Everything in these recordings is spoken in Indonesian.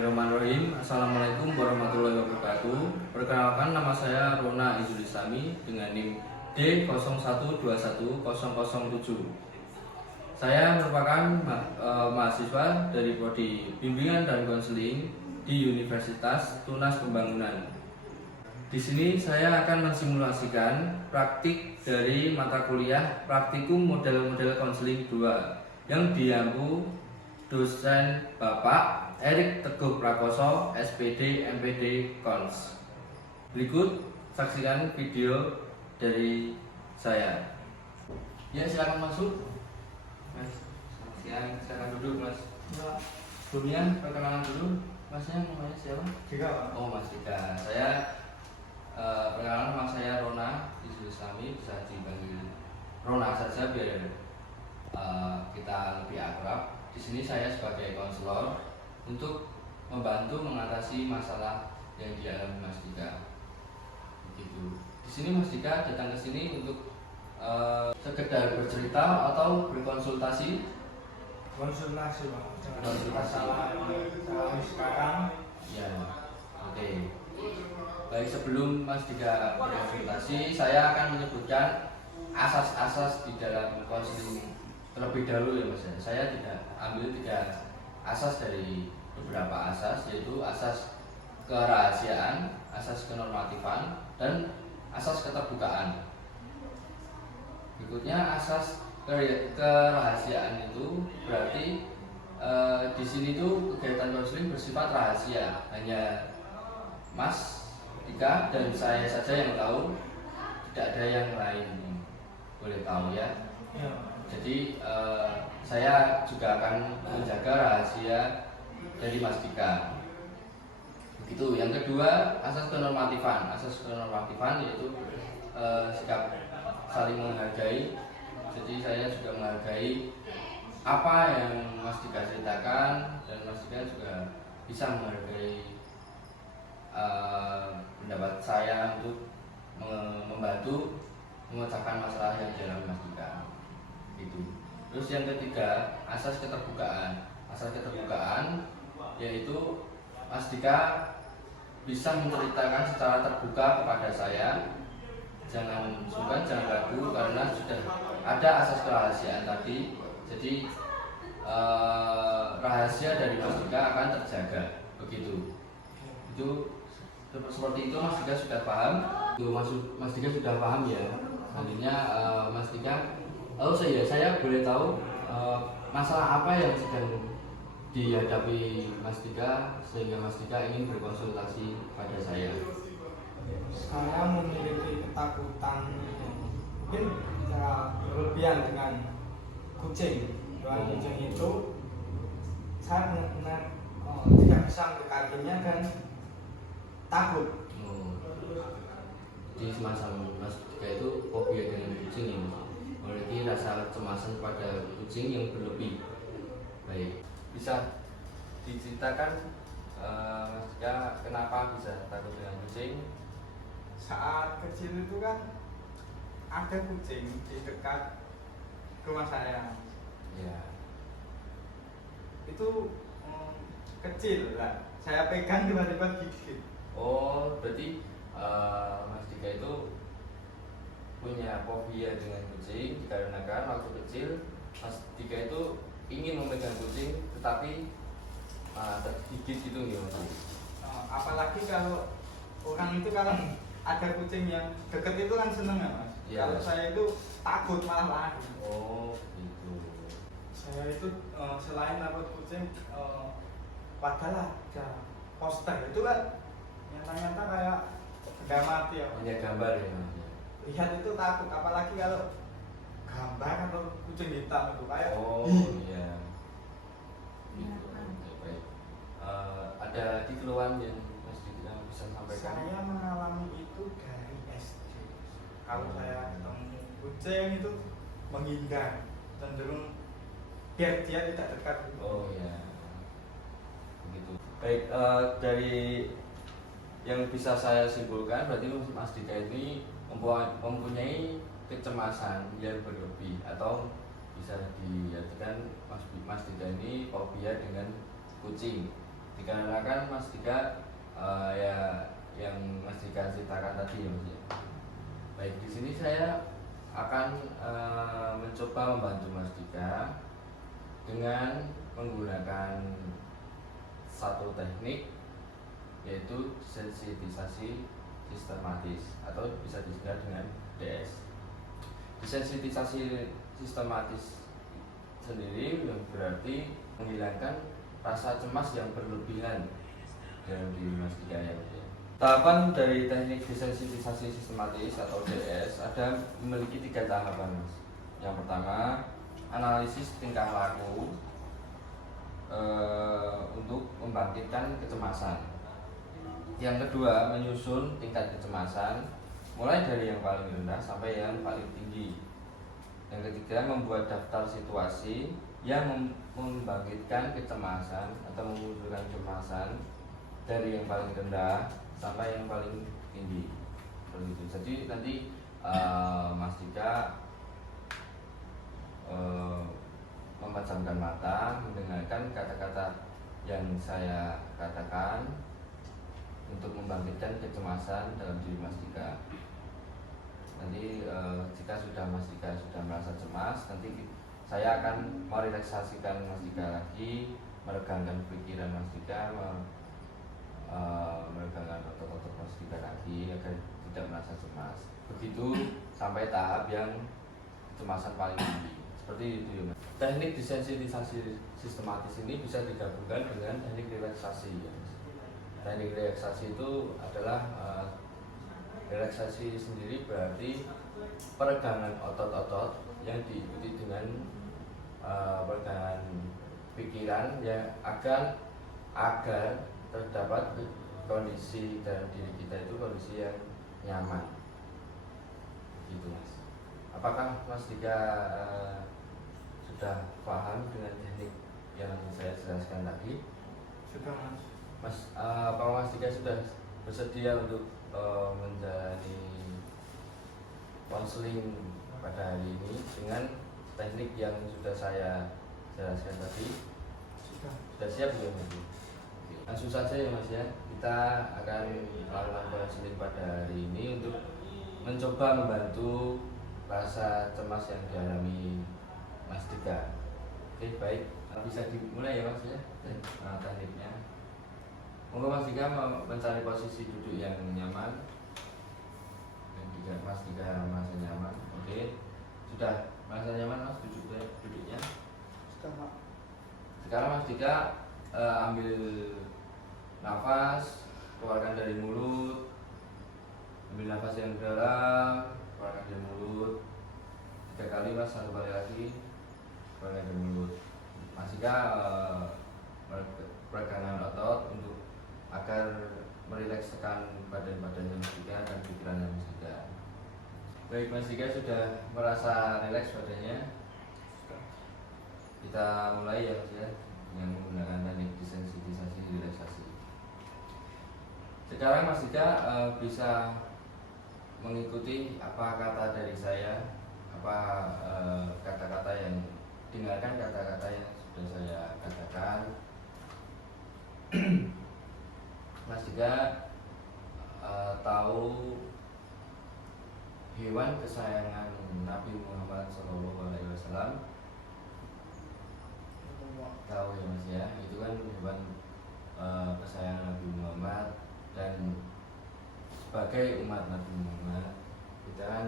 Bismillahirrahmanirrahim. Assalamualaikum warahmatullahi wabarakatuh. Perkenalkan, nama saya Rona Izul Islami dengan NIM D01210007. Saya merupakan mahasiswa dari Prodi Bimbingan dan Konseling di Universitas Tunas Pembangunan. Di sini saya akan mensimulasikan praktik dari mata kuliah Praktikum Model-Model Konseling 2 yang diampu dosen Bapak Erik Teguh Prakoso, SPD MPD Kons. Berikut saksikan video dari saya. Ya, silakan masuk. Mas, silakan duduk, Mas. Sebelumnya perkenalan dulu. Masnya namanya siapa? Dika, Pak. Oh, Mas Dika. Saya perkenalan, nama saya Rona Izul Islami, bisa dipanggil Rona saja biar kita lebih akrab. Di sini saya sebagai konselor untuk membantu mengatasi masalah yang dialami Mas Dika. Begitu. Di sini Mas Dika datang ke sini untuk sekedar bercerita atau berkonsultasi. Konsultasi, Pak. Konsultasi. Masalah yang alami sekarang. Ya, oke. Baik, sebelum Mas Dika berkonsultasi, saya akan menyebutkan asas-asas di dalam konseling terlebih dahulu ya Mas. Saya tidak ambil 3 asas dari beberapa asas, yaitu asas kerahasiaan, asas kenormatifan, dan asas keterbukaan. Berikutnya asas kerahasiaan itu berarti di sini tuh kegiatan konseling bersifat rahasia, hanya Mas Dika dan saya saja yang tahu, tidak ada yang lain boleh tahu ya. Jadi saya juga akan menjaga rahasia dari Mas Dika. Begitu. Yang kedua, asas kenormatifan. Asas kenormatifan yaitu sikap saling menghargai. Jadi saya juga menghargai apa yang Mas Dika ceritakan, dan Mas Dika juga bisa menghargai pendapat saya untuk membantu memecahkan masalah yang dialami Mas Dika. Gitu. Terus yang ketiga, asas keterbukaan. Asas keterbukaan yaitu Mas Dika bisa menceritakan secara terbuka kepada saya. Jangan sungkan, jangan ragu, karena sudah ada asas kerahasiaan tadi. Jadi rahasia dari Mas Dika akan terjaga. Begitu. Itu seperti itu Mas Dika sudah paham. Itu Mas Dika sudah paham ya. Selanjutnya Mas Dika, saya boleh tahu masalah apa yang sedang dihadapi Mas Dika sehingga Mas Dika ingin berkonsultasi pada saya. Saya memiliki ketakutan mungkin berlebihan dengan kucing. Dengan kucing itu saya benar-benar tidak bisa mendekatinya dan takut. Di semacam Mas Dika itu fobia dengan kucing ya, memiliki rasa kecemasan pada kucing yang berlebih. Baik, bisa diceritakan Mas Dika kenapa bisa takut dengan kucing? Saat kecil itu kan ada kucing di dekat rumah saya. Ya. Itu kecil lah. Saya pegang tiba-tiba gigit. Oh, berarti Mas Dika itu punya fobia dengan kucing dikarenakan waktu kecil Mas Dika itu ingin memegang kucing tetapi tergigit gitu ya Mas. Apalagi kalau orang itu kalau ada kucing yang deket itu kan seneng ya Mas. Ya. Kalau saya itu takut malah lari. Oh gitu. Saya itu selain takut kucing, padahal ada poster itu kan nyata-nyata kayak benda mati ya. Hanya gambar ya Mas. Lihat itu takut, apalagi kalau gambar atau kucing hitam itu kayak. Oh iya. Gitu. Baik. Ada dikeluhan yang Mas Dika bisa sampaikan? Saya mengalami itu dari SD. Kalau saya ketemu kucing itu menghindar, cenderung biar dia tidak dekat. Oh iya. Begitu. Baik, dari yang bisa saya simpulkan berarti Mas Dika ini mempunyai kecemasan yang berlebih, atau bisa diartikan Mas Dika ini fobia dengan kucing. dikarenakan Mas Dika ya yang Mas Dika ceritakan tadi ya Mas ya. Baik, di sini saya akan mencoba membantu Mas Dika dengan menggunakan satu teknik, yaitu desensitisasi sistematis atau bisa disingkat dengan DS. Desensitisasi sistematis sendiri yang berarti menghilangkan rasa cemas yang berlebihan dalam diri Mas Dika ya. Tahapan dari teknik desensitisasi sistematis atau DS ada memiliki 3 tahapan Mas. Yang pertama, analisis tingkah laku untuk membangkitkan kecemasan. Yang kedua, menyusun tingkat kecemasan mulai dari yang paling rendah sampai yang paling tinggi. Yang ketiga, membuat daftar situasi yang membangkitkan kecemasan atau memunculkan kecemasan dari yang paling rendah sampai yang paling tinggi. Begitu. Jadi nanti Mas Dika memejamkan mata, mendengarkan kata-kata yang saya katakan untuk membangkitkan kecemasan dalam diri Mas Dika. Nanti jika Mas Dika sudah merasa cemas, nanti saya akan merelaksasikan Mas Dika lagi, meregangkan pikiran Mas Dika, meregangkan otot-otot Mas Dika lagi agar tidak merasa cemas. Begitu sampai tahap yang kecemasan paling tinggi. Seperti itu ya Mas. Teknik desensitisasi sistematis ini bisa digabungkan dengan teknik relaksasi ya Mas. Teknik relaksasi itu adalah relaksasi sendiri berarti peregangan otot-otot yang diikuti dengan peregangan pikiran yang agar terdapat kondisi dalam diri kita itu kondisi yang nyaman. Gitu Mas. Apakah Mas Dika sudah paham dengan teknik yang saya jelaskan tadi? Sudah Mas. Mas, apakah Mas Dika sudah bersedia untuk menjalani konseling pada hari ini dengan teknik yang sudah saya jelaskan tadi? Sudah siap belum Mas? Langsung saja ya Mas ya, kita akan melakukan konseling pada hari ini untuk mencoba membantu rasa cemas yang dialami Mas Dika. Oke, baik, bisa dimulai ya Mas ya tekniknya. Monggo Mas Dika mencari posisi duduk yang nyaman dan juga Mas Dika merasa nyaman. Oke, sudah merasa nyaman Mas duduknya? Sudah Pak. Sekarang Mas Dika ambil nafas, keluarkan dari mulut. Ambil nafas yang dalam, keluarkan dari mulut. 3 kali Mas, 1 kali lagi, keluarkan dari mulut. Mas Dika peregangan otot untuk agar merilekskan badan-badannya Mas Dika dan pikirannya Mas Dika. Baik, Mas Dika sudah merasa rileks badannya. Kita mulai ya Mas ya dengan menggunakan teknik desensitisasi relaksasi. Sekarang Mas Dika bisa mengikuti apa kata dari saya, apa kata-kata yang dengarkan kata-kata yang sudah saya katakan. Mas Dika tahu hewan kesayangan Nabi Muhammad SAW? Tahu ya Mas ya, itu kan hewan kesayangan Nabi Muhammad, dan sebagai umat Nabi Muhammad kita kan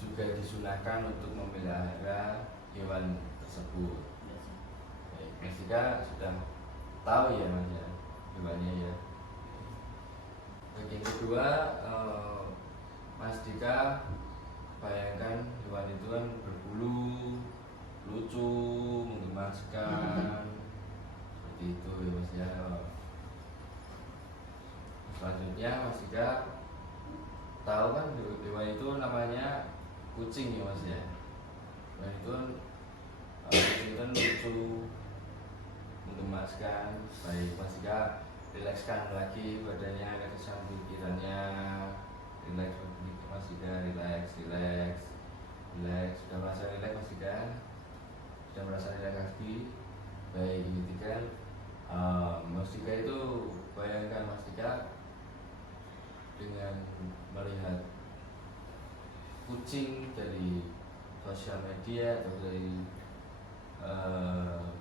juga disunahkan untuk memelihara hewan tersebut. Baik, Mas Dika sudah tahu ya Mas ya hewannya ya. Yang kedua, Mas Dika bayangkan hewan itu kan berbulu, lucu, menggemaskan, seperti itu ya Mas ya. Selanjutnya Mas Dika tahu kan hewan itu namanya kucing ya Mas ya. Hewan itu kan kucing itu kan lucu, menggemaskan. Baik, Mas Dika rilekskan lagi badannya, rilekskan pikirannya, rileks Mas Dika, rileks. Sudah merasa rileks Mas Dika? Sudah merasa rileks lagi? Baik, ini kan Mas Dika itu, bayangkan Mas Dika dengan melihat kucing dari sosial media atau dari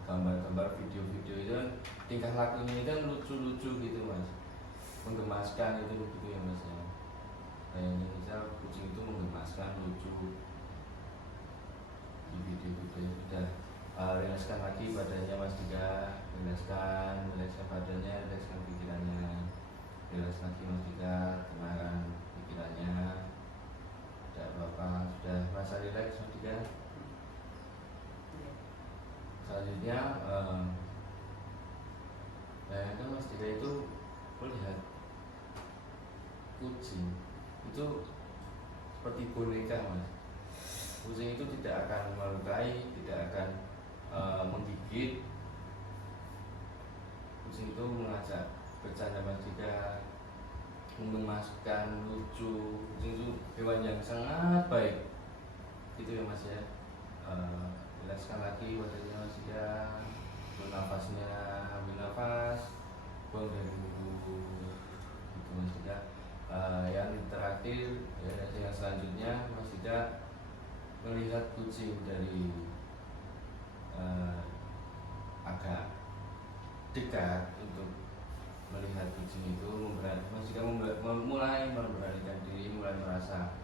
gambar-gambar video-video itu kan, tingkah lakunya itu kan lucu-lucu gitu Mas, menggemaskan itu gitu ya Mas ya. Bayangin misal kucing itu menggemaskan, lucu di video-video sudah. Rilaskan lagi badannya Mas Dika, rilaskan badannya, rilaskan pikirannya, rilas lagi Mas Dika, tenangkan pikirannya. Tidak apa-apa, sudah merasa rileks Mas Dika. Selanjutnya bayangkan Mas Dika itu melihat kucing itu seperti boneka Mas. Kucing itu tidak akan melukai, tidak akan menggigit. Kucing itu mengajak bercanda Mas Dika, menggemaskan, lucu. Kucing itu hewan yang sangat baik gitu ya Mas ya. Rilaskan lagi badannya Mas Dika, nafasnya, ambil nafas, buang dari mulut gitu Mas Dika. Yang terakhir yang selanjutnya Mas Dika melihat kucing dari agak dekat untuk melihat kucing itu, Mas Dika mulai memberanikan diri, mulai merasa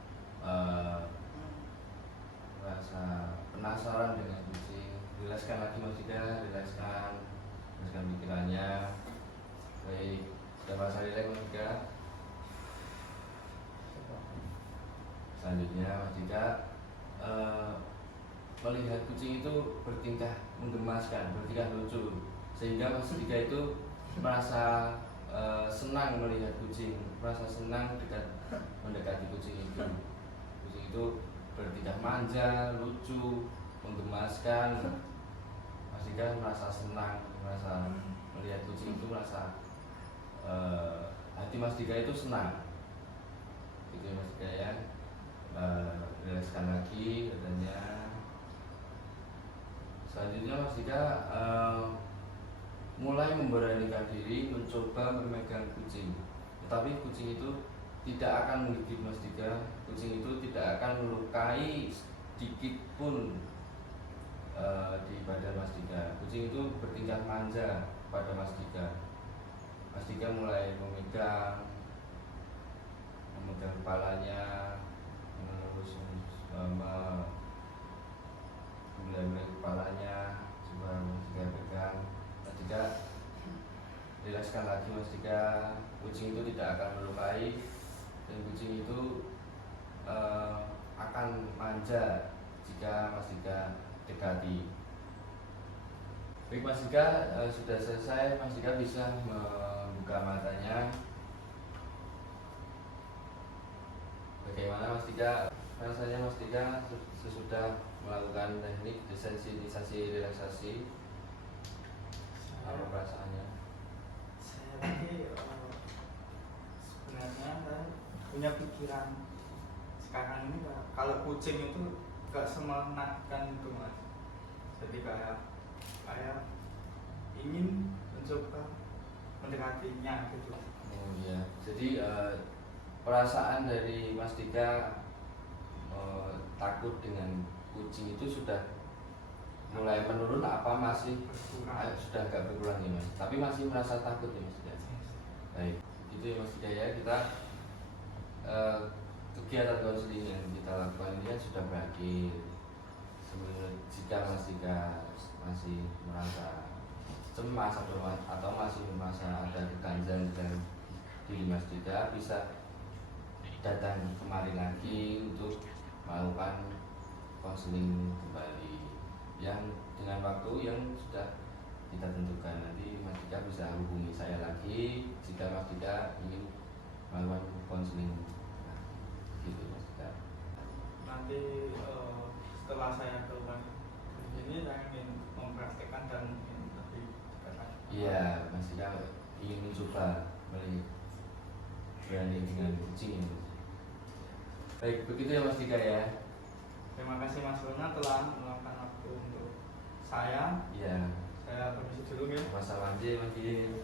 penasaran dengan kucing. Rilaskan lagi Mas Dika, rilaskan pikirannya. Baik, sudah merasa rileks Mas Dika. Selanjutnya Mas Dika melihat kucing itu bertingkah menggemaskan, bertingkah lucu, sehingga Mas Dika itu merasa senang melihat kucing, merasa senang mendekati kucing itu. Kucing itu bertingkah manja, lucu, menggemaskan. Mas Dika merasa senang, merasa melihat kucing itu, merasa hati Mas Dika itu senang. Gitu Mas Dika ya. Rilaskan lagi badannya. Selanjutnya Mas Dika mulai memberanikan diri mencoba memegang kucing, tetapi kucing itu tidak akan menggigit Mas Dika. Kucing itu tidak akan melukai sedikit pun di badan Mas Dika. Kucing itu bertingkah manja pada Mas Dika. Mas Dika mulai memegang kepalanya, terus mulai kepalanya, coba Mas Dika pegang. Mas Dika rilaskan lagi Mas Dika. Kucing itu tidak akan melukai, dan kucing itu akan manja jika Mas Dika dekati. Baik Mas Dika, sudah selesai. Mas Dika bisa membuka matanya. Bagaimana Mas Dika rasanya Mas Dika sesudah melakukan teknik desensitisasi relaksasi? Apa perasaannya? Saya tadi sebenarnya saya punya pikiran sekarang ini kalau kucing itu gak semenakkan itu Mas. Jadi kayak ingin mencoba mendekatinya gitu. Oh iya, jadi perasaan dari Mas Dika takut dengan kucing itu sudah mulai menurun apa masih Berkurang. sudah agak berkurang ya Mas? Tapi masih merasa takut ya Mas Dika? Baik, itu ya Mas Dika ya. Kita kegiatan konseling yang kita lakukan ini kan sudah berakhir. Jika Mas Dika masih merasa cemas atau masih merasa ada keganjilan dalam diri Mas Dika, bisa datang kemari lagi untuk melakukan konseling kembali yang dengan waktu yang sudah kita tentukan. Nanti Mas Dika bisa hubungi saya lagi jika Mas Dika ingin melakukan konseling. Nah, gitu Mas Dika. Nanti setelah saya keluar ini saya ingin mempraktekkan dan ingin lebih dekat lagi. Iya, Mas Dika ingin mencoba berani dengan kucing ini. Baik, begitu ya Mas Dika ya. Terima kasih Mas Luna telah meluangkan waktu untuk saya. Iya. Saya Ya, permisi dulu ya. Masalah aja lagi.